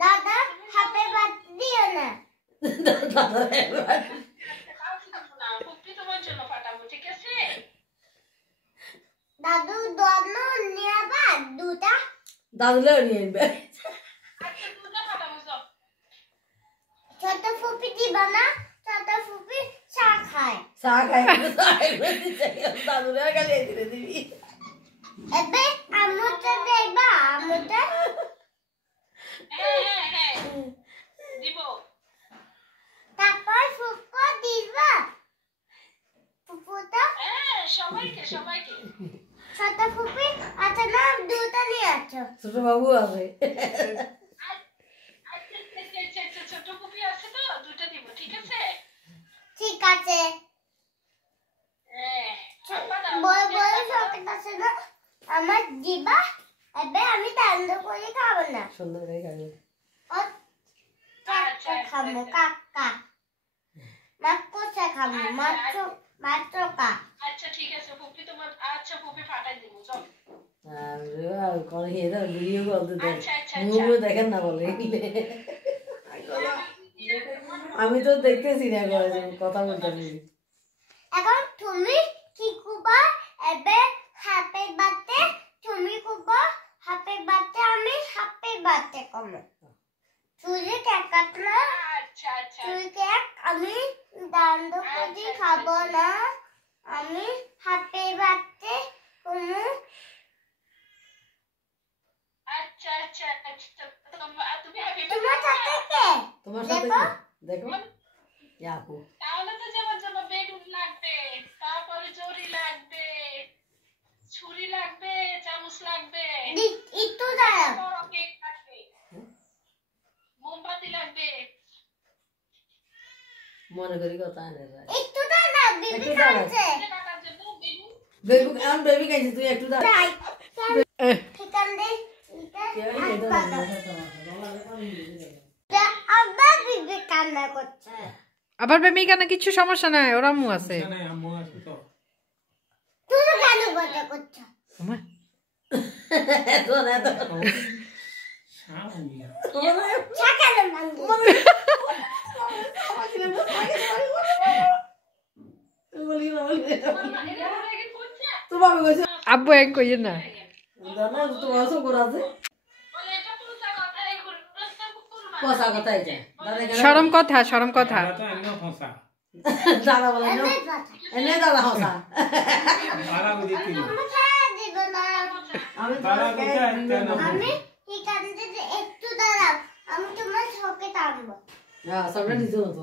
দাদা happy birthday না দাদা দাদু দোনো নিয়াবা দুটা দাদুলে নিয়ে ছোট ফুপি দিবা না ছোট ফুপি চা খায় দাদুলে গালি দিয়ে দিবি এবে আমুটা দেবা আমুটা হ্যাঁ দিব তারপর ফুপো দিবা ফুপুটা সবাইকে ছোট ফুপি আচ্ছা না দুটো নিয়ে আসো ছোট বাবু আছে ছোট ফুপি আছে তো দুটো দিব ঠিক আছে বড় বড় শকেট আছে না আমার দিবা এবে আমি দান্দ করে খাবো না সুন্দর করে খাবো কাকা খাবো কাকা মাকোসা খাবো মাত্র কা আচ্ছা ঠিক আছে ফুপি তোমার আচ্ছা ফুপি ফাটাই দেব চল আরে আর কোন হেদা ভিডিও কল দিতে মুভি দেখেন না বলে আমি তো দেখতেছি না কথা বলতেছি এখন তুমি কি কুবা এবে হ্যাপি বার্থডে তুমি কুবা হ্যাপি বার্থডে আমি হ্যাপি বার্থডে কমো তুই কেক কাটনা আচ্ছা তুই কেক আমি দান্দ করে খাবো না আমি হ্যাপি বার্থডে কমো আচ্ছা তুমি হ্যাপি বার্থডে তোমার সাথে দেখো ইয়াপু তাহলে তো যেমন বেলুন লাগবে তারপরে জরি লাগবে ছুরি লাগবে চামচ লাগবে একটু দাঁড়াও কেক লাগবে মোমবাতি লাগবে মনে করি কথা না একটু দাঁড়াও বেবি খাচ্ছে বেবি বেবি খাইছে তুই একটু দাঁড়া ঠিকান দে আবার বেবি কান্না করছে আবার বেবি কান্না কিছু সমস্যা নাই ওর আম্মু আছে আম্মু আছে তো তুই কেন কথা করছ আমা তো না তো ছাকালে মাঙ্গি আব্বু এক কইয়ে না তোমার সব করা আছে শরম কথা দাদা বলে এনে দাদা হসা আমি একটু দাঁড়াও আমি তোমার শোকে টানবো হ্যাঁ সবটা নিচে হতো